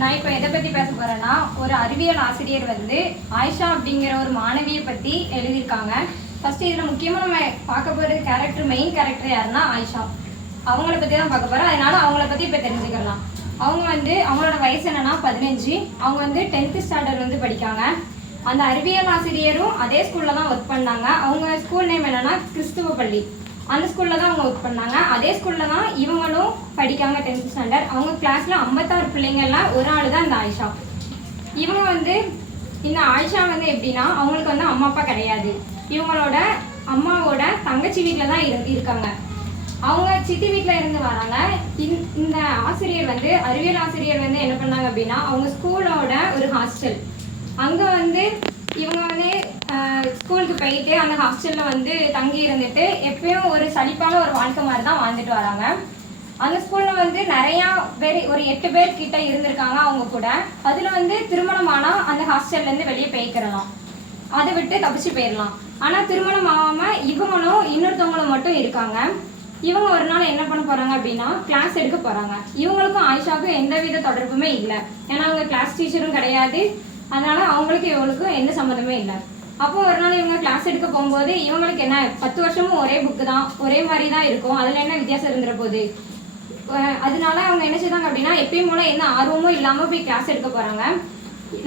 நான் இப்போ எதை பற்றி பேச போகிறேன்னா ஒரு அறிவியல் ஆசிரியர் வந்து ஆயிஷா அப்படிங்கிற ஒரு மாணவியை பற்றி எழுதியிருக்காங்க. ஃபஸ்ட்டு இதில் முக்கியமாக நம்ம பார்க்க போகிற கேரக்டர் மெயின் கேரக்டர் யாருன்னா ஆயிஷா. அவங்கள பற்றி தான் பார்க்க போகிறோம் அதனால அவங்கள பற்றி இப்போ தெரிஞ்சுக்கலாம். அவங்க வந்து அவங்களோட வயசு என்னன்னா பதினஞ்சு. அவங்க வந்து டென்த்து ஸ்டாண்டர்ட் வந்து படிக்காங்க. அந்த அறிவியல் ஆசிரியரும் அதே ஸ்கூலில் தான் ஒர்க் பண்ணாங்க. அவங்க ஸ்கூல் நேம் என்னென்னா கிறிஸ்துவ பள்ளி அந்த ஸ்கூலில் தான் அவங்க ஒர்க் பண்ணாங்க. அதே ஸ்கூலில் தான் இவங்களும் படிக்காங்க டென்த் ஸ்டாண்டர்ட் அவங்க கிளாஸில் ஐம்பத்தாறு பிள்ளைங்கள்லாம் ஒரு ஆள் தான் இந்த ஆயிஷா. இவங்க வந்து இந்த ஆயிஷா வந்து எப்படின்னா அவங்களுக்கு வந்து அம்மா அப்பா கிடையாது. இவங்களோட அம்மாவோட தங்கச்சி வீட்டில் தான் இரு இருக்காங்க. அவங்க சித்தி வீட்டில் இருந்து வராங்க. இந்த ஆசிரியர் வந்து அறிவியல் ஆசிரியர் வந்து என்ன பண்ணாங்க அப்படின்னா அவங்க ஸ்கூலோட ஒரு ஹாஸ்டல் அங்கே வந்து இவங்க வந்து ஸ்கூலுக்கு போயிட்டு அந்த ஹாஸ்டலில் வந்து தங்கி இருந்துட்டு எப்பயும் ஒரு சலிப்பான ஒரு வாழ்க்கை மாதிரி தான் வாழ்ந்துட்டு வராங்க. அந்த ஸ்கூலில் வந்து நிறையா பேர் ஒரு எட்டு பேர் கிட்ட இருந்திருக்காங்க அவங்க கூட. அதில் வந்து திருமணமானா அந்த ஹாஸ்டல்லேருந்து வெளியே போய்க்கிறலாம் அதை விட்டு தப்பிச்சு போயிடலாம். ஆனால் திருமணம் ஆகாமல் இவங்களும் இன்னொருத்தவங்களும் மட்டும் இருக்காங்க. இவங்க ஒரு நாள் என்ன பண்ண போறாங்க அப்படின்னா கிளாஸ் எடுக்க போறாங்க. இவங்களுக்கும் ஆயிஷாவுக்கும் எந்தவித தொடர்புமே இல்லை. ஏன்னா அவங்க கிளாஸ் டீச்சரும் கிடையாது. அதனால அவங்களுக்கும் இவங்களுக்கும் எந்த சம்மந்தமே இல்லை. அப்போ ஒரு நாள் இவங்க கிளாஸ் எடுக்க போகும்போது இவங்களுக்கு என்ன பத்து வருஷமும் ஒரே புக்கு தான் ஒரே மாதிரி தான் இருக்கும். அதில் என்ன வித்தியாசம் இருந்துற போகுது அதனால அவங்க என்ன செய்தாங்க அப்படின்னா எப்பயும் போல என்ன ஆர்வமும் இல்லாமல் போய் கிளாஸ் எடுக்க போகிறாங்க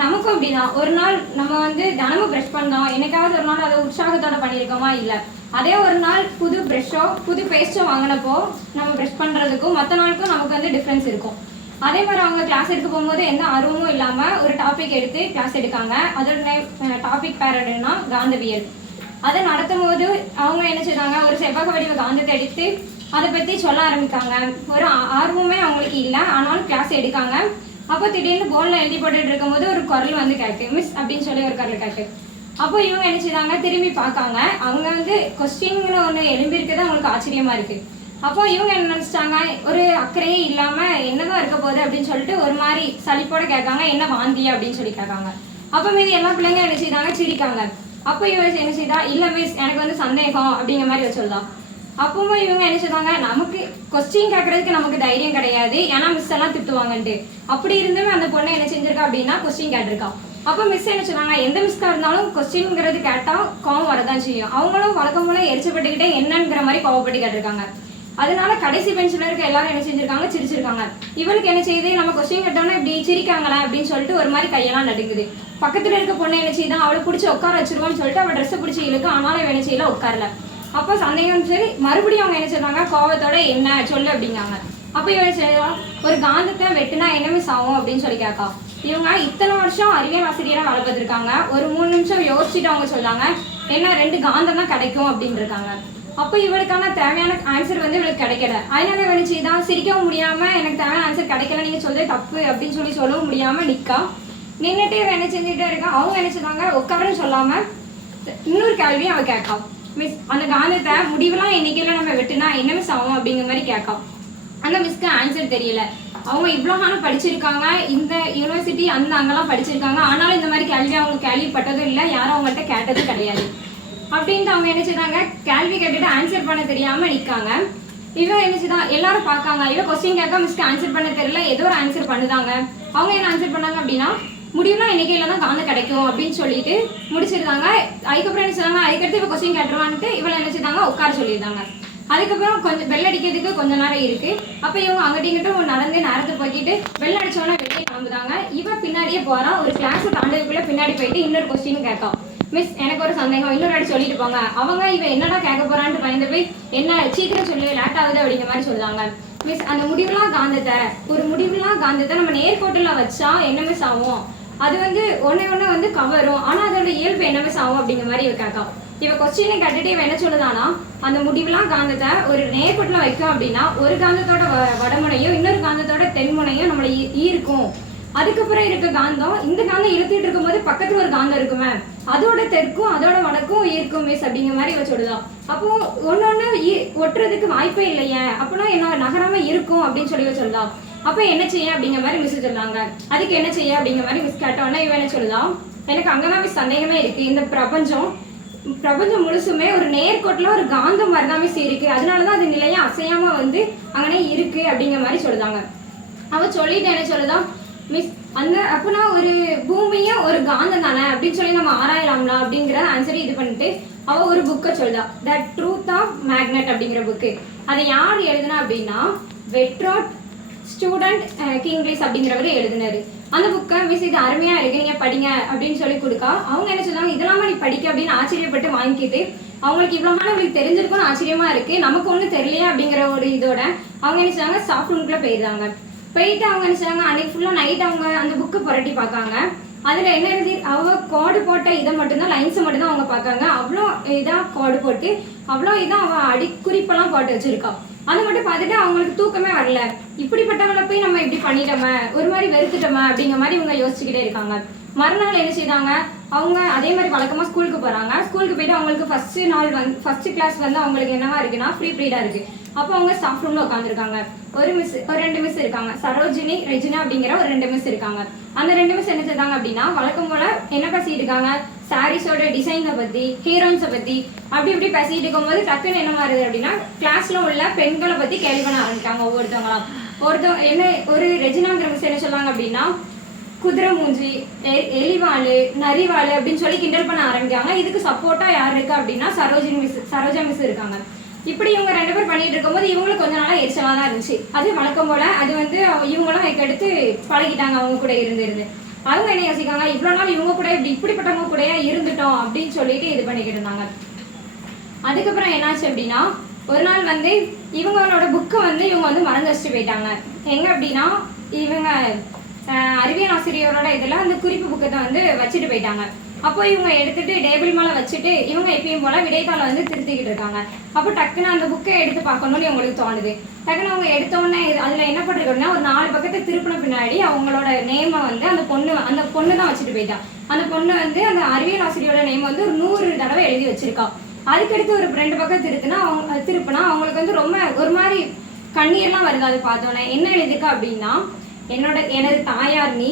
நமக்கும் அப்படிதான். ஒரு நாள் நம்ம வந்து தினமும் ப்ரஷ் பண்ணோம் என்னைக்காவது ஒரு நாள் அதை உற்சாகத்தோட பண்ணியிருக்கோமா? இல்லை. அதே ஒரு நாள் புது ப்ரெஷ்ஷோ புது பேஸ்ட்டோ வாங்கினப்போ நம்ம ப்ரெஷ் பண்ணுறதுக்கும் மற்ற நாளுக்கும் நமக்கு வந்து டிஃப்ரென்ஸ் இருக்கும். அதே மாதிரி அவங்க கிளாஸ் எடுக்க போகும்போது எந்த ஆர்வமும் இல்லாம ஒரு டாபிக் எடுத்து கிளாஸ் எடுக்காங்க. அதோட டாபிக் பேரட்னா காந்தவியல். அதை நடத்தும் போது அவங்க என்ன செய்தாங்க ஒரு செவ்வக வடிவ காந்தத்தை எடுத்து அதை பத்தி சொல்ல ஆரம்பித்தாங்க ஒரு ஆர்வமே அவங்களுக்கு இல்லை. ஆனாலும் கிளாஸ் எடுக்காங்க. அப்போ திடீர்னு போர்டில் எழுதி போட்டுட்டு இருக்கும்போது ஒரு குரல் வந்து கேட்கு மிஸ் அப்படின்னு சொல்லி ஒரு குரல் கேட்கு அப்போ இவங்க என்ன செய்தாங்க திரும்பி பார்க்காங்க. அவங்க வந்து கொஸ்டின்ங்கிற ஒன்று எழும்பியிருக்கிறது அவங்களுக்கு ஆச்சரியமா இருக்கு. அப்போ இவங்க என்ன நினைச்சிட்டாங்க? ஒரு அக்கறையே இல்லாம என்னதான் இருக்க போகுது அப்படின்னு சொல்லிட்டு ஒரு மாதிரி சலிப்போட கேட்காங்க என்ன வாந்தி அப்படின்னு சொல்லி கேட்காங்க. அப்போ மீதி எல்லா பிள்ளைங்க என்ன செய்தாங்க? சிரிக்காங்க. அப்போ இவங்க என்ன செய்தா? இல்ல மிஸ் எனக்கு வந்து சந்தேகம் அப்படிங்கிற மாதிரி இவ அப்பவும் இவங்க என்ன செய்தாங்க? நமக்கு கொஸ்டின் கேட்கறதுக்கு நமக்கு தைரியம் கிடையாது. ஏன்னா மிஸ் எல்லாம் திட்டுவாங்கன்ட்டு. அப்படி இருந்துமே அந்த பொண்ணு என்ன செஞ்சிருக்கா அப்படின்னா கொஸ்டின் கேட்டிருக்கா. அப்போ மிஸ் என்ன சொன்னாங்க? எந்த மிஸ்க்காக இருந்தாலும் கொஸ்டின்ங்கிறது கேட்டால் கோவம் வரதான் செய்யும். அவங்களும் வழக்கம் போல எரிச்சப்பட்டுக்கிட்டே என்னங்கிற மாதிரி கோவப்பட்டு கேட்டிருக்காங்க. அதனால கடைசி பெஞ்சில் இருக்க எல்லாரும் என்ன செஞ்சிருக்காங்க? சிரிச்சிருக்காங்க. இவளுக்கு என்ன செய்யுது? நம்ம கொஸ்டின் கேட்டோம்னா இப்படி சிரிக்காங்களா அப்படின்னு சொல்லிட்டு ஒரு மாதிரி கையெல்லாம் நடுங்குது. பக்கத்துல இருக்க பொண்ணு என்ன செய்யுதான் அவளை பிடிச்சி உட்கார வச்சிருவான்னு சொல்லிட்டு அவள் ட்ரெஸ்ஸை பிடிச்சி இழுக்கு. ஆனாலும் என்ன செய்யல? உட்காரல. அப்போ சந்தேகம் சரி. மறுபடியும் அவங்க என்ன செய்றாங்க கோவத்தோட என்ன? சொல்லு அப்படிங்காங்க அப்போ இவன் செய்வா ஒரு காந்தத்தை வெட்டுனா என்னமே சாவும் அப்படின்னு சொல்லி கேட்கா. இவங்க இத்தனை வருஷம் அறிவியல் ஆசிரியராக வேலை பார்த்துருக்காங்க. ஒரு மூணு நிமிஷம் யோசிச்சுட்டு அவங்க சொல்லாங்க. ஏன்னா ரெண்டு காந்தம் தான் கிடைக்கும் அப்படின்னு இருக்காங்க. அப்போ இவளுக்கான தேவையான ஆன்சர் வந்து இவளுக்கு கிடைக்கல. அதனால இவனை செய்தான் சிரிக்கவும் முடியாம எனக்கு தேவையான ஆன்சர் கிடைக்கல. நீங்க சொல்றது தப்பு அப்படின்னு சொல்லி சொல்லவும் முடியாம நிக்கா. நின்றுட்டே இவன் என்ன செஞ்சுட்டே இருக்கா? அவங்க என்ன செய்றாங்க உட்காருன்னு சொல்லாம இன்னொரு கேள்வி அவள் கேட்கா. மிஸ் அந்த காந்தத்தை முடிவுலாம் எண்ணிக்கையில நம்ம வெட்டுனா என்ன மிஸ் ஆகும் அப்படிங்கிற மாதிரி கேட்கா. அந்த மிஸ்க்கு ஆன்சர் தெரியல. அவங்க இவ்வளோ காலம் படிச்சிருக்காங்க. இந்த யூனிவர்சிட்டி அந்த அங்கெல்லாம் படிச்சிருக்காங்க. ஆனாலும் இந்த மாதிரி கேள்வி அவங்க கேள்விப்பட்டதும் இல்லை. யாரும் அவங்கள்ட்ட கேட்டதும் கிடையாது. அப்படின்ட்டு அவங்க என்ன செய்தாங்க கேள்வி கேட்டுட்டு ஆன்சர் பண்ண தெரியாம நிற்காங்க இவன் என்ன செய்தான்? எல்லாரும் பார்க்காங்க. இவன் கொஸ்டின் கேட்க மிஸ்க்கு ஆன்சர் பண்ண தெரியல. ஏதோ ஒரு ஆன்சர் பண்ணுதாங்க. அவங்க என்ன ஆன்சர் பண்ணாங்க அப்படின்னா முடிவுனா எண்ணிக்கையில தான் காந்த கிடைக்கும் அப்படின்னு சொல்லிட்டு முடிச்சிருந்தாங்க. அதுக்கப்புறம் என்ன செய்தாங்க அதுக்கடுத்து இவ கொஸ்டின் கேட்டுருவான்ட்டு இவளை என்ன செய்தாங்க? உட்கார சொல்லியிருந்தாங்க. அதுக்கப்புறம் கொஞ்சம் பெல் அடிக்கிறதுக்கு கொஞ்ச நேரம் இருக்கு. அப்ப இவங்க அங்கிட்ட நடந்து நேரத்தை போக்கிட்டு பெல் அடிச்சோன்னா வெளியே கிளம்புதாங்க. இவன் பின்னாடியே போறான் ஒரு கிளாஸ் தாண்டதுக்குள்ள பின்னாடி போயிட்டு இன்னொரு கொஸ்டின் கேட்கா மிஸ் எனக்கு ஒரு சந்தேகம். இன்னொரு வாட்டி சொல்லிட்டு போங்க. அவங்க இவன் என்னடா கேட்க போறான்னு பயந்து போய் என்ன சீக்கிரம் சொல்லு லேட் ஆகுது அப்படிங்கிற மாதிரி சொல்லுவாங்க. மிஸ் அந்த முடிவுலாம் காந்தத்தை ஒரு முடிவுலாம் காந்தத்தை நம்ம நேர்கோட்டில் வச்சா என்ன மிஸ் ஆகும்? அது வந்து ஒன்று ஒன்று வந்து கவரும். ஆனா அதோட இயல்பு என்ன மிஸ் ஆகும் அப்படிங்கிற மாதிரி இவ கேட்கா. இவ கொஸ்டினை கேட்டுட்டு இவன் என்ன சொல்லுதானா அந்த முடிவுலாம் காந்தத்தை ஒரு நேர்கோட்டில் வைக்கும் அப்படின்னா ஒரு காந்தத்தோட வ- வடமுனையும் இன்னொரு காந்தத்தோட தென்முனையும் நம்மளை ஈர்க்கும். அதுக்கப்புறம் இருக்க காந்தம் இந்த காந்தம் இழுத்துட்டு இருக்கும்போது பக்கத்துல ஒரு காந்தம் இருக்குமே அதோட தெற்கும் அதோட வடக்கும் ஈர்க்கும் மிஸ் அப்படிங்கிற மாதிரி இவ சொல்லுதான் அப்போ ஒன்று ஈ- ஒட்டுறதுக்கு வாய்ப்பே இல்லையே. அப்பனா என்ன நகராம இருக்கும் அப்படின்னு சொல்லி சொல்லலாம் அப்போ அப்ப என்ன செய்ய அப்படிங்கிற மாதிரி மிஸ் சொல்லாங்க அதுக்கு என்ன செய்ய அப்படிங்கிற மாதிரி மிஸ் கேட்டோன்னா இவன் என்ன சொல்லலாம் எனக்கு அங்கதான் மிஸ் சந்தேகமே இருக்கு. இந்த பிரபஞ்சம் பிரபஞ்சம் முழுசுமே ஒரு நேர்கோட்டில் ஒரு காந்தம் மாதிரி தான் மிஸ் இருக்கு. அதனாலதான் அது நிலையா அசையாம வந்து அங்கனே இருக்கு அப்படிங்கிற மாதிரி சொல்லுதாங்க அவ சொல்லிட்டு என்ன சொல்லுதான் மிஸ் அந்த அப்பனா ஒரு பூமியும் ஒரு காந்தம் தானே? அப்படின்னு சொல்லி நம்ம ஆராயலாம்ல அப்படிங்கிற ஆன்சரை இது பண்ணிட்டு அவ ஒரு புக்கை சொல்றா. த ட்ரூத் ஆஃப் மேக்னெட் அப்படிங்கிற புக்கு அதை யார் எழுதுனா அப்படின்னா வெட்ராட் ஸ்டூடெண்ட் கிங்லிஸ் அப்படிங்கிறவர் எழுதினாரு. அந்த புக்கை மிஸ் இது அருமையா இருக்கு. நீங்க படிங்க அப்படின்னு சொல்லி கொடுக்கா. அவங்க என்ன சொன்னாங்க இதெல்லாமா நீ படிக்க? அப்படின்னு ஆச்சரியப்பட்டு வாங்கிக்கிட்டு அவங்களுக்கு இவ்வளோ நாள் உங்களுக்கு தெரிஞ்சிருக்கும்னு ஆச்சரியமா இருக்கு. நமக்கு ஒன்றும் தெரியலையே அப்படிங்கிற ஒரு இதோட அவங்க என்ன சொன்னாங்க ஸ்டாஃப் ரூம்குள்ள போயிருந்தாங்க போயிட்டு அவங்க என்ன அன்னைக்கு ஃபுல்லாக நைட் அவங்க அந்த புக்கு புரட்டி பார்க்காங்க அதில் என்ன எழுதி அவ கோடு போட்ட இதை மட்டும்தான் லைன்ஸை மட்டும்தான் அவங்க பார்க்காங்க. அவ்வளோ இதாக கோடு போட்டு அவ்வளோ இதாக அவள் அடிக்குறிப்பெல்லாம் போட்டு வச்சுருக்கா. அது மட்டும் பார்த்துட்டு அவங்களுக்கு தூக்கமே வரல. இப்படிப்பட்டவங்களை போய் நம்ம இப்படி பண்ணிட்டோமே ஒரு மாதிரி வெறுத்துட்டோமே அப்படிங்கிற மாதிரி இவங்க யோசிச்சுக்கிட்டே இருக்காங்க. மறுநாள் என்ன செய்தாங்க அவங்க அதே மாதிரி வழக்கமாக ஸ்கூலுக்கு போகிறாங்க ஸ்கூலுக்கு போயிட்டு அவங்களுக்கு ஃபஸ்ட்டு நாள் வந்து ஃபஸ்ட்டு கிளாஸ் வந்து அவங்களுக்கு என்னவா இருக்குன்னா ஃப்ரீ ப்ரீடாக இருக்குது அப்போ அவங்க ஸ்டாஃப் ரூம்ல உட்காந்துருக்காங்க ஒரு மிஸ் ஒரு ரெண்டு மிஸ் இருக்காங்க. சரோஜினி ரெஜினா அப்படிங்கிற ஒரு ரெண்டு மிஸ் இருக்காங்க. அந்த ரெண்டு மிஸ் என்ன செஞ்சாங்க அப்படின்னா வழக்கம் போல என்ன பேசிட்டு இருக்காங்க? சாரீஸோட டிசைனை பத்தி ஹீரோயின்ஸை பத்தி அப்படி இப்படி பேசிட்டு இருக்கும்போது டக்குன்னு என்ன மாறுது அப்படின்னா கிளாஸ்ல உள்ள பெண்களை பத்தி கேள்வி பண்ண ஆரம்பிக்காங்க ஒவ்வொருத்தவங்களா. ஒருத்தவங்க என்ன ஒரு ரெஜினாங்கிற மிஸ் என்ன சொல்லுவாங்க அப்படின்னா குதிரை மூஞ்சி எ- எலிவாளு நரிவாளு அப்படின்னு சொல்லி கிண்டல் பண்ண ஆரம்பிக்காங்க இதுக்கு சப்போர்ட்டா யார் இருக்கா அப்படின்னா சரோஜினி மிஸ் சரோஜா மிஸ் இருக்காங்க. இப்படி இவங்க ரெண்டு பேர் பண்ணிட்டு இருக்கும்போது இவங்களுக்கு கொஞ்ச நாளா எரிச்சலா தான் இருந்துச்சு. அது வழக்கம் போல அது வந்து அவ- இவங்களும் அதுக்கடுத்து பழகிட்டாங்க அவங்க கூட இருந்து இருந்து. அவங்க என்ன யோசிக்காங்க இவ்வளவு நாள் இவங்க கூட இப்படி இப்படிப்பட்டவங்க கூடயே இருந்துட்டோம் அப்படின்னு சொல்லிட்டு இது பண்ணிக்கிட்டு இருந்தாங்க. அதுக்கப்புறம் என்னாச்சு அப்படின்னா ஒரு நாள் வந்து இவங்களோட புக்கை வந்து இவங்க வந்து மறந்து வச்சுட்டு போயிட்டாங்க. எங்க அப்படின்னா இவங்க அறிவியல் ஆசிரியரோட இதில் அந்த குறிப்பு புக்கை தான் வந்து வச்சுட்டு போயிட்டாங்க. அப்போ இவங்க எடுத்துட்டு டேபிள் மேலே வச்சுட்டு இவங்க எப்பயும் போல விடைத்தாளை வந்து திருத்திக்கிட்டு இருக்காங்க. அப்போ டக்குன்னு அந்த புக்கை எடுத்து பார்க்கணும்னு இவங்களுக்கு தோணுது. டக்குன்னு அவங்க எடுத்தோடனே அதில் அதுல என்ன பண்ணிருக்கோம்னா ஒரு நாலு பக்கத்தை திருப்பின பின்னாடி அவங்களோட நேமை வந்து அந்த பொண்ணு அந்த பொண்ணு தான் வச்சுட்டு போயிட்டா. அந்த பொண்ணு வந்து அந்த அறிவியல் ஆசிரியரோட நேம் வந்து ஒரு நூறு தடவை எழுதி வச்சிருக்கா. அதுக்கடுத்து ஒரு ரெண்டு பக்கம் திருத்துனா அவங்க திருப்பினா அவங்களுக்கு வந்து ரொம்ப ஒரு மாதிரி கண்ணீர்லாம் வருது. அது பார்த்தோன்னே என்ன எழுதிருக்கா அப்படின்னா என்னோட எனது தாயார் நீ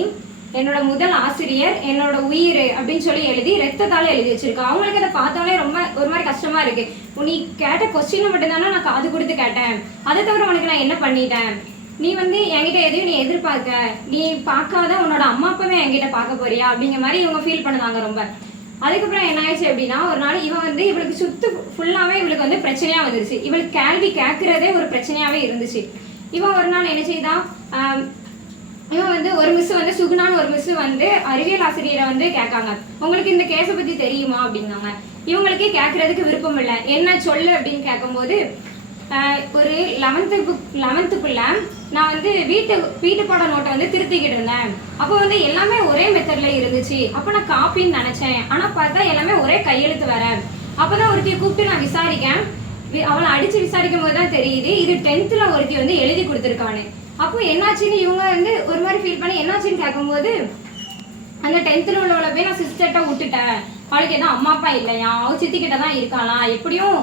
என்னோட முதல் ஆசிரியர் என்னோட உயிர் அப்படின்னு சொல்லி எழுதி ரத்தத்தால எழுதி வச்சிருக்கா. அவங்களுக்கு அதை பார்த்தாலே ரொம்ப ஒரு மாதிரி கஷ்டமா இருக்கு. நீ கேட்ட கொஸ்டினை மட்டும்தானே நான் காது கொடுத்து கேட்டேன். அதை தவிர உனக்கு நான் என்ன பண்ணிட்டேன்? நீ வந்து என்கிட்ட எதையும் நீ எதிர்பார்க்க. நீ பார்க்காத உன்னோட அம்மா அப்பாவே என்கிட்ட பார்க்க போறியா? அப்படிங்கிற மாதிரி இவங்க ஃபீல் பண்ணுவாங்க ரொம்ப. அதுக்கப்புறம் என்ன ஆயிடுச்சு அப்படின்னா ஒரு நாள் இவன் வந்து இவளுக்கு சுத்து ஃபுல்லாவே இவளுக்கு வந்து பிரச்சனையா வந்துருச்சு. இவளுக்கு கேள்வி கேட்கறதே ஒரு பிரச்சனையாவே இருந்துச்சு. இவன் ஒரு நாள் என்ன செய்தான் இவன் வந்து ஒரு மிஸ் வந்து சுகுணான்னு ஒரு மிஸ் வந்து அறிவியல் ஆசிரியரை வந்து கேட்காங்க. உங்களுக்கு இந்த கேஸை பத்தி தெரியுமா? அப்படின்னாங்க. இவங்களுக்கே கேட்கறதுக்கு விருப்பம் இல்லை. என்ன சொல்லு அப்படின்னு கேட்கும்போது ஒரு லெவன்த்து புக் லெவன்த்துக்குள்ள நான் வந்து வீட்டு வீட்டு பாட நோட்டை வந்து திருத்திக்கிட்டு இருந்தேன். அப்போ வந்து எல்லாமே ஒரே மெத்தட்ல இருந்துச்சு. அப்போ நான் காப்பின்னு நினைச்சேன். ஆனால் பார்த்தா எல்லாமே ஒரே கையெழுத்து வர அப்பதான் ஒருத்தியை கூப்பிட்டு நான் விசாரிக்கேன். அவளை அடிச்சு விசாரிக்கும் போது தான் தெரியுது. இது டென்த்தில் ஒருத்தி வந்து எழுதி கொடுத்துருக்கானு அப்போ என்னாச்சுன்னு இவங்க வந்து ஒரு மாதிரி ஃபீல் பண்ணி என்னாச்சுன்னு கேட்கும்போது அந்த டென்த்தில் உள்ளவளை போய் நான் சிஸ்டர்கிட்ட விட்டுட்டேன். அவளுக்கு எதுவும் அம்மா அப்பா இல்லையா? அவ சித்தி கிட்ட தான் இருக்காளாம் எப்படியும்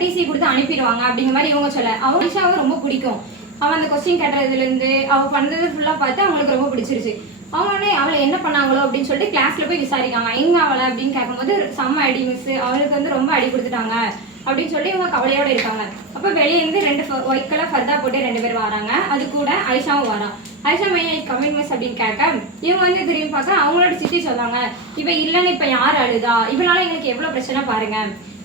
டிசி கொடுத்து அனுப்பிடுவாங்க அப்படிங்கிற மாதிரி இவங்க சொல்ல. அவ நிஷாவை ரொம்ப பிடிக்கும். அவன் அந்த கொஸ்டின் கேட்டதுலேருந்து அவள் பண்ணது ஃபுல்லாக பார்த்து அவங்களுக்கு ரொம்ப பிடிச்சிருச்சு. அவனே அவளை என்ன பண்ணாங்களோ? அப்படின்னு சொல்லிட்டு கிளாஸில் போய் விசாரிக்காங்க. எங்கே அவளை? அப்படின்னு கேட்கும்போது செம்ம அடி மிஸ் அவளுக்கு வந்து ரொம்ப அடி கொடுத்துட்டாங்க. அப்படின்னு சொல்லி இவங்க கவலையோட இருக்காங்க. அப்ப வெளியே இருந்து ரெண்டு ஒயிட் கலர் ஃபர்தா போட்டு ரெண்டு பேர் வராங்க. அது கூட ஐஷாவும் வரா. ஐஷா மையா கமெண்ட் மிஸ் அப்படின்னு கேட்க இவங்க வந்து திரும்பி பார்க்க அவங்களோட சித்தி சொன்னாங்க. இவ இல்லைன்னு இப்ப யார் அழுதா? இவனால எங்களுக்கு எவ்வளவு பிரச்சனை பாருங்க.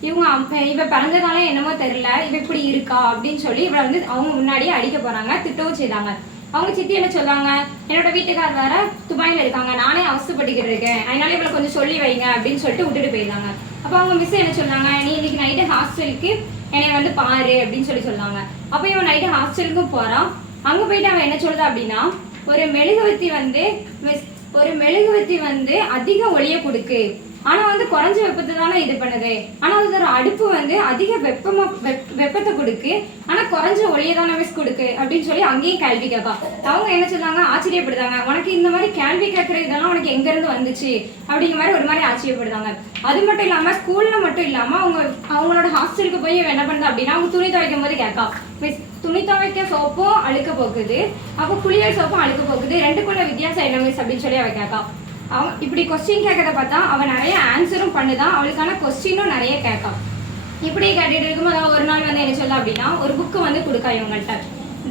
இவங்க அப்ப- இவ பிறந்ததால என்னமோ தெரியல. இவ இப்படி இருக்கா? அப்படின்னு சொல்லி இவளை வந்து அவங்க முன்னாடியே அடிக்க போறாங்க திட்டவும் செய்தாங்க. அவங்க சித்தி என்ன சொல்றாங்க என்னோட வீட்டுக்கார் வேற துபாயில இருக்காங்க. நானே அவசப்பட்டுக்கிட்டு இருக்கேன். அதனால இவளை கொஞ்சம் சொல்லி வைங்க அப்படின்னு சொல்லிட்டு விட்டுட்டு போயிருந்தாங்க அப்போ அவங்க மிஸ் என்ன சொன்னாங்க? நீ இன்னைக்கு நைட்டு ஹாஸ்டலுக்கு என்னை வந்து பாரு அப்படின்னு சொல்லி சொன்னாங்க. அப்போ இவன் நைட்டு ஹாஸ்டலுக்கும் போறான். அங்க போயிட்டு அவன் என்ன சொல்றா அப்படின்னா ஒரு மெழுகுவர்த்தி வந்து மிஸ் ஒரு மெழுகுவர்த்தி வந்து அதிக ஒளியை கொடுக்கு. ஆனால் வந்து குறைஞ்ச வெப்பத்தை தானே இது பண்ணுது. ஆனால் அது ஒரு அடுப்பு வந்து அதிக வெப்பமாக வெப்- வெப்பத்தை கொடுக்கு. ஆனால் குறைஞ்ச ஒளியை தானே மிஸ் கொடுக்கு அப்படின்னு சொல்லி அங்கேயும் கேள்வி கேட்பா. அவங்க என்ன சொல்றாங்க? ஆச்சரியப்படுதாங்க உனக்கு இந்த மாதிரி கேள்வி கேட்கற இதெல்லாம் உனக்கு எங்கேருந்து வந்துச்சு? அப்படிங்கிற மாதிரி ஒரு மாதிரி ஆச்சரியப்படுதாங்க அது மட்டும் இல்லாமல் ஸ்கூலில் மட்டும் இல்லாமல் அவங்க அவங்களோட ஹாஸ்டலுக்கு போய் என்ன பண்ணுது அப்படின்னா அவங்க துணி துவைக்கும் போது கேட்கா. மிஸ் துணி துவைக்க சோப்பும் அழுக்க போக்குது. அப்போ குளியல் சோப்பும் அழுக்க போக்குது. ரெண்டுக்குள்ள வித்தியாசம் என்ன மிஸ் அப்படின்னு சொல்லி அவ கேட்கா. அவன் இப்படி கொஸ்டின் கேட்கறத பார்த்தா அவன் நிறைய ஆன்சரும் பண்ணுதான். அவளுக்கான கொஸ்டினும் நிறைய கேட்கான் இப்படி கேட்டுட்டு இருக்கும்போது அவ ஒரு நாள் வந்து என்ன சொல்ல அப்படின்னா ஒரு புக்கு வந்து கொடுக்கா இவங்கள்ட்ட.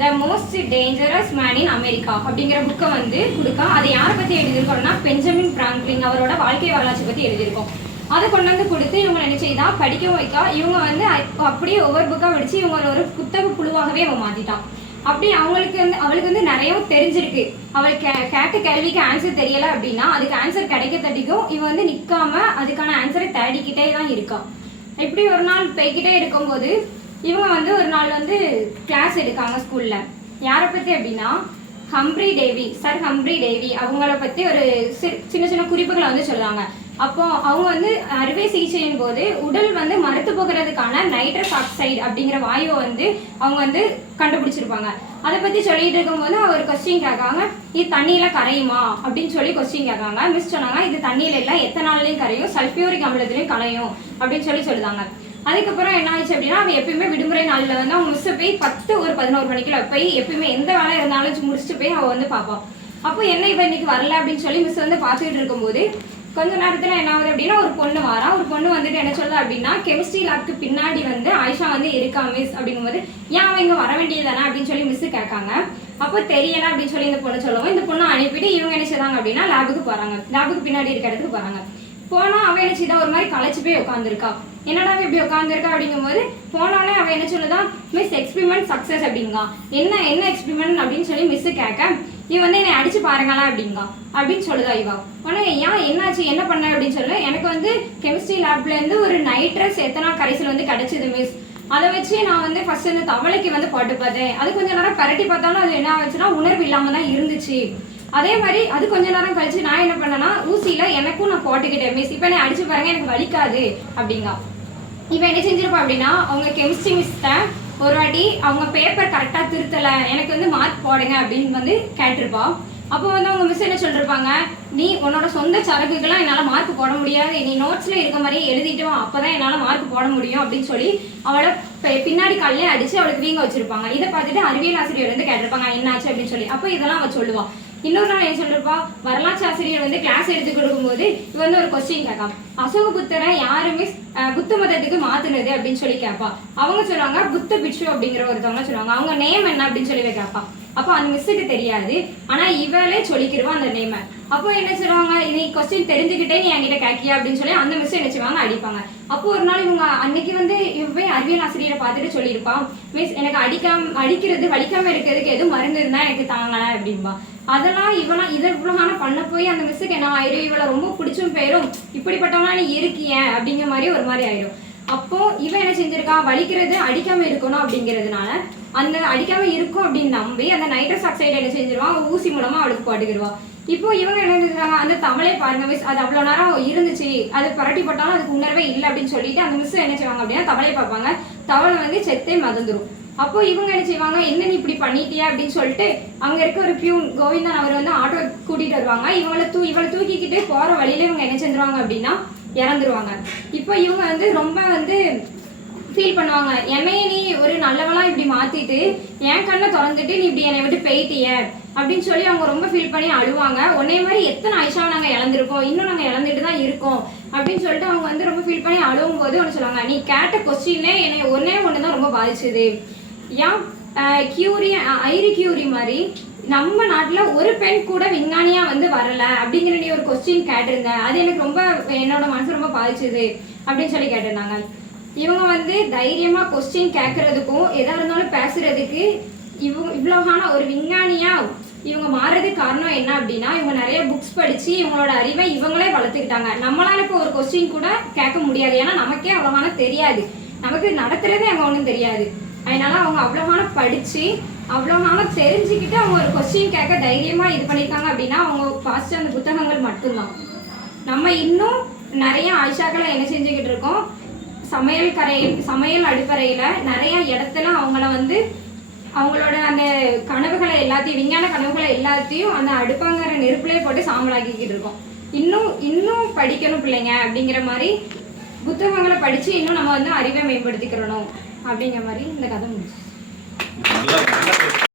The most dangerous man in America அப்படிங்கிற புக்கை வந்து கொடுக்கா. அதை யாரை பற்றி எழுதியிருக்கோம்னா பெஞ்சமின் பிராங்க்லின் அவரோட வாழ்க்கை வரலாற்றை பற்றி எழுதியிருக்கோம். அதை கொண்டு வந்து கொடுத்து இவங்க என்ன செய்தா படிக்க வைக்கா இவங்க வந்து அப்படியே ஒவ்வொரு புக்காக படித்து இவங்க ஒரு புத்தக குழுவாகவே அவன் மாற்றிட்டான் அப்படி அவங்களுக்கு வந்து அவளுக்கு வந்து நிறைய தெரிஞ்சிருக்கு. அவளுக்கு கே- கேட்ட கேள்விக்கு ஆன்சர் தெரியல அப்படின்னா அதுக்கு ஆன்சர் கிடைக்க தட்டிக்கும் இவன் வந்து நிற்காம அதுக்கான ஆன்சரை தேடிக்கிட்டே தான் இருக்கான் இப்படி ஒரு நாள் போய்கிட்டே இருக்கும்போது இவங்க வந்து ஒரு நாள் வந்து கிளாஸ் எடுக்காங்க ஸ்கூல்ல யாரை பத்தி அப்படின்னா Humphry Davy sir Humphry Davy அவங்கள பற்றி ஒரு சி- சின்ன சின்ன குறிப்புகளை வந்து சொல்லுவாங்க. அப்போ அவங்க வந்து அறுவை சிகிச்சையின் போது உடல் வந்து மறுத்து போகிறதுக்கான நைட்ரஸ் ஆக்சைடு அப்படிங்கிற வாயுவை வந்து அவங்க வந்து கண்டுபிடிச்சிருப்பாங்க. அதை பற்றி சொல்லிட்டு இருக்கும்போது அவர் கொஸ்டின் கேட்காங்க இது தண்ணியில் கரையுமா? அப்படின்னு சொல்லி கொஸ்டின் கேட்காங்க. மிஸ் சொன்னாங்க இது தண்ணியில எல்லாம் எத்தனாலையும் கரையும்? சல்ஃபியூரிக் அமிலத்திலையும் கரையும் அப்படின்னு சொல்லி சொல்லுதாங்க. அதுக்கப்புறம் என்ன ஆயிடுச்சு அப்படின்னா அவன் எப்பயுமே விடுமுறை நாளில் வந்து அவங்க மிஸ்ஸை போய் பத்து ஒரு பதினோரு மணிக்குள்ள போய் எப்பயுமே எந்த வேலை இருந்தாலும் முடிச்சுட்டு போய் அவள் வந்து பார்ப்பான் அப்போ என்ன இவன் இன்னைக்கு வரல அப்படின்னு சொல்லி மிஸ் வந்து பார்த்துக்கிட்டு இருக்கும்போது கொஞ்ச நேரத்தில் என்ன ஆகுது அப்படின்னா ஒரு பொண்ணு வரா ஒரு பொண்ணு வந்துட்டு என்ன சொல்லுது அப்படின்னா கெமிஸ்ட்ரி லேப்க்கு பின்னாடி வந்து ஆயிஷா வந்து இருக்கா மிஸ் அப்படிங்கும்போது ஏன் அவன் இங்கே வர வேண்டியது தானே அப்படின்னு சொல்லி மிஸ் கேட்காங்க. அப்போ தெரியல அப்படின்னு சொல்லி இந்த பொண்ணு சொல்லுவோம் இந்த பொண்ணை அனுப்பிட்டு இவங்க என்ன செய்றாங்க அப்படின்னா லேபுக்கு போகிறாங்க லேபுக்கு பின்னாடி இருக்க இடத்துக்கு போகிறாங்க போனால் அவன் என்ன செய்தா? ஒரு மாதிரி களைச்சு போய் உட்காந்துருக்கா என்னடா இவ இப்படி உட்காந்துருக்கா அப்படிங்கும்போது போனோடனே அவன் என்ன சொல்லுதான் மிஸ் எக்ஸ்பிரிமெண்ட் சக்சஸ் அப்படிங்கா. என்ன என்ன எக்ஸ்பிரிமெண்ட் அப்படின்னு சொல்லி மிஸ்ஸு கேட்க நீ வந்து என்னை அடிச்சு பாருங்களா அப்படிங்கா. அப்படின்னு சொல்லுதா இவா. உடனே ஏன் என்னாச்சு என்ன பண்ண? அப்படின்னு சொல்லு. எனக்கு வந்து கெமிஸ்ட்ரி லேப்ல இருந்து ஒரு நைட்ரஸ் எத்தனா கரைசல் வந்து கிடைச்சது மிஸ் அதை வச்சு நான் வந்து ஃபர்ஸ்ட் இந்த தவளைக்கு வந்து போட்டு பார்த்தேன். அது கொஞ்ச நேரம் பரட்டி பார்த்தாலும் அது என்ன ஆச்சுன்னா உணர்வு இல்லாம தான் இருந்துச்சு. அதே மாதிரி அது கொஞ்ச நேரம் கழிச்சு நான் என்ன பண்ணேன்னா ஊசியில எனக்கும் நான் போட்டுக்கிட்டேன் மிஸ் இப்போ என்னை அடிச்சு பாருங்க எனக்கு வலிக்காது அப்படிங்கா. இப்போ என்ன செஞ்சிருப்பா அப்படின்னா அவங்க கெமிஸ்ட்ரி மிஸ்ட்ட ஒரு வாட்டி அவங்க பேப்பர் கரெக்டாக திருத்தலை எனக்கு வந்து மார்க் போடுங்க அப்படின்னு வந்து கேட்டிருப்போம். அப்போ வந்து அவங்க மிஸ் என்ன சொல்லிருப்பாங்க நீ உன்னோட சொந்த சரக்குக்கெல்லாம் என்னால் மார்க் போட முடியாது. நீ நோட்ஸில் இருக்க மாதிரியே எழுதிட்டு அப்போ தான் என்னால் மார்க் போட முடியும் அப்படின்னு சொல்லி அவளை பின்னாடி கல்லே அடித்து அவளுக்கு வீங்க வச்சுருப்பாங்க. இதை பார்த்துட்டு அறிவியல் ஆசிரியர் வந்து கேட்டிருப்பாங்க என்னாச்சு? அப்படின்னு சொல்லி. அப்போ இதெல்லாம் அவள் சொல்லுவாள் இன்னொரு நாள் என்ன சொல்லிருப்பா? வரலாற்று ஆசிரியர் வந்து கிளாஸ் எடுத்து கொடுக்கும்போது இது வந்து ஒரு கொஸ்டின் கேட்காம் அசோக புத்தரை யாருமே மிஸ் புத்த மதத்துக்கு மாத்துனது அப்படின்னு சொல்லி கேட்பா. அவங்க சொல்லுவாங்க புத்த பிட்சு அப்படிங்கிற ஒருத்தவங்க சொல்லுவாங்க. அவங்க நேம் என்ன அப்படின்னு சொல்லி கேட்பா. அப்போ அந்த மிஸ்ஸுக்கு தெரியாது. ஆனா இவளே சொல்லிக்கிடுவா அந்த நேமை அப்போ என்ன சொல்லுவாங்க நீ கொஸ்டின் தெரிஞ்சுக்கிட்டே நீ என்கிட்ட கேட்கியா? அப்படின்னு சொல்லி அந்த மிஸ் என்ன செய்வாங்க அடிப்பாங்க. அப்போ ஒரு நாள் இவங்க அன்னைக்கு வந்து இவன் அறிவியல் ஆசிரியரை பார்த்துட்டு சொல்லியிருப்பான் மிஸ் எனக்கு அடிக்காம அடிக்கிறது வலிக்காம இருக்கிறதுக்கு எதுவும் மருந்து இருந்தா எனக்கு தாங்கல அப்படின்பா அதெல்லாம் இவெல்லாம் இதை இவ்வளோ பண்ண போய் அந்த மிஸ்ஸுக்கு என்ன ஆயிடும் இவளை ரொம்ப பிடிச்சும் போயிடும் இப்படிப்பட்டவனா நீ இருக்கிய அப்படிங்கிற மாதிரி ஒரு மாதிரி ஆயிடும் அப்போ இவன் என்ன செஞ்சிருக்கா? வலிக்கிறது அடிக்காம இருக்கணும் அப்படிங்கிறதுனால அந்த அடிக்காம இருக்கும் அப்படின்னு நம்பி அந்த நைட்ரஸ் ஆக்சைடு என்ன செஞ்சிருவான் ஊசி மூலமா அவளுக்கு போட்டுக்கிடுவா. இப்போ இவங்க என்ன செஞ்சாங்க அந்த தமிழை பாருங்க மிஸ் அது அவ்வளோ நேரம் இருந்துச்சு. அது பரட்டி போட்டாலும் அதுக்கு உணர்வே இல்லை அப்படின்னு சொல்லிட்டு அந்த மிஸ் என்ன செய்வாங்க அப்படின்னா தவளை பார்ப்பாங்க. தவளை வந்து செத்தே மதந்துரும். அப்போ இவங்க என்ன செய்வாங்க? என்ன நீ இப்படி பண்ணிட்டியா? அப்படின்னு சொல்லிட்டு அங்க இருக்க ஒரு பியூன் கோவிந்தன் அவர் வந்து ஆட்டோ கூட்டிட்டு வருவாங்க. இவங்களை தூ இவளை தூக்கிக்கிட்டு போற வழியில இவங்க என்ன செஞ்சிருவாங்க அப்படின்னா இறந்துருவாங்க. இப்போ இவங்க வந்து ரொம்ப வந்து ஃபீல் பண்ணுவாங்க. என்னைய நீ ஒரு நல்லவளா இப்படி மாத்திட்டு என் கண்ணை திறந்துட்டு நீ இப்படி என்னை விட்டு போயிட்டிய? அப்படின்னு சொல்லி அவங்க ரொம்ப ஃபீல் பண்ணி அழுவாங்க. ஒன்னே மாதிரி எத்தனை ஆயிஷாவை நாங்கள் இழந்திருக்கோம். இன்னும் நாங்கள் இழந்துட்டு தான் இருக்கோம். அப்படின்னு சொல்லிட்டு அவங்க வந்து ரொம்ப ஃபீல் பண்ணி அழுவும் போது ஒன்று சொல்லுவாங்க. நீ கேட்ட கொஸ்டினே என்னை ஒன்னே ஒன்று தான் ரொம்ப பாதிச்சுது. ஏன் கியூரி ஐரி கியூரி மாதிரி நம்ம நாட்டில் ஒரு பெண் கூட விஞ்ஞானியா வந்து வரல அப்படிங்கிற நீ ஒரு கொஸ்டின் கேட்டிருந்த. அது எனக்கு ரொம்ப என்னோட மனசு ரொம்ப பாதிச்சது அப்படின்னு சொல்லி கேட்டிருந்தாங்க. இவங்க வந்து தைரியமா கொஸ்டின் கேட்கறதுக்கும் எதா இருந்தாலும் பேசுறதுக்கு இவங்க இவ்வளோகான ஒரு விஞ்ஞானியா இவங்க மாறுறதுக்கு காரணம் என்ன அப்படின்னா இவங்க நிறைய புக்ஸ் படிச்சு இவங்களோட அறிவை இவங்களே வளர்த்துக்கிட்டாங்க. நம்மளால இப்போ ஒரு கொஸ்டின் கூட கேட்க முடியாது. ஏன்னா நமக்கே அவ்வளோவான தெரியாது. நமக்கு நடத்துறதே அவங்க ஒன்றும் தெரியாது. அதனால அவங்க அவ்வளோகான படிச்சு அவ்வளோகான தெரிஞ்சுக்கிட்டு அவங்க ஒரு கொஸ்டின் கேட்க தைரியமாக இது பண்ணியிருக்காங்க அப்படின்னா அவங்க பாஸ்ட் அந்த புத்தகங்கள் மட்டும்தான். நம்ம இன்னும் நிறைய ஆயிஷாக்களை என்ன செஞ்சுக்கிட்டு இருக்கோம்? சமையல் கரை சமையல் அடிப்படையில் நிறைய இடத்துல அவங்கள வந்து அவங்களோட அந்த கனவுகளை எல்லாத்தையும் விஞ்ஞான கனவுகளை எல்லாத்தையும் அந்த அடுப்பாங்கிற நெருப்புலேயே போட்டு சாம்பலாக்கிக்கிட்டு இருக்கோம். இன்னும் இன்னும் படிக்கணும் பிள்ளைங்க அப்படிங்கிற மாதிரி புத்தகங்களை படித்து இன்னும் நம்ம வந்து அறிவை மேம்படுத்திக்கிறணும். அப்படிங்கிற மாதிரி இந்த கதை முடிச்சு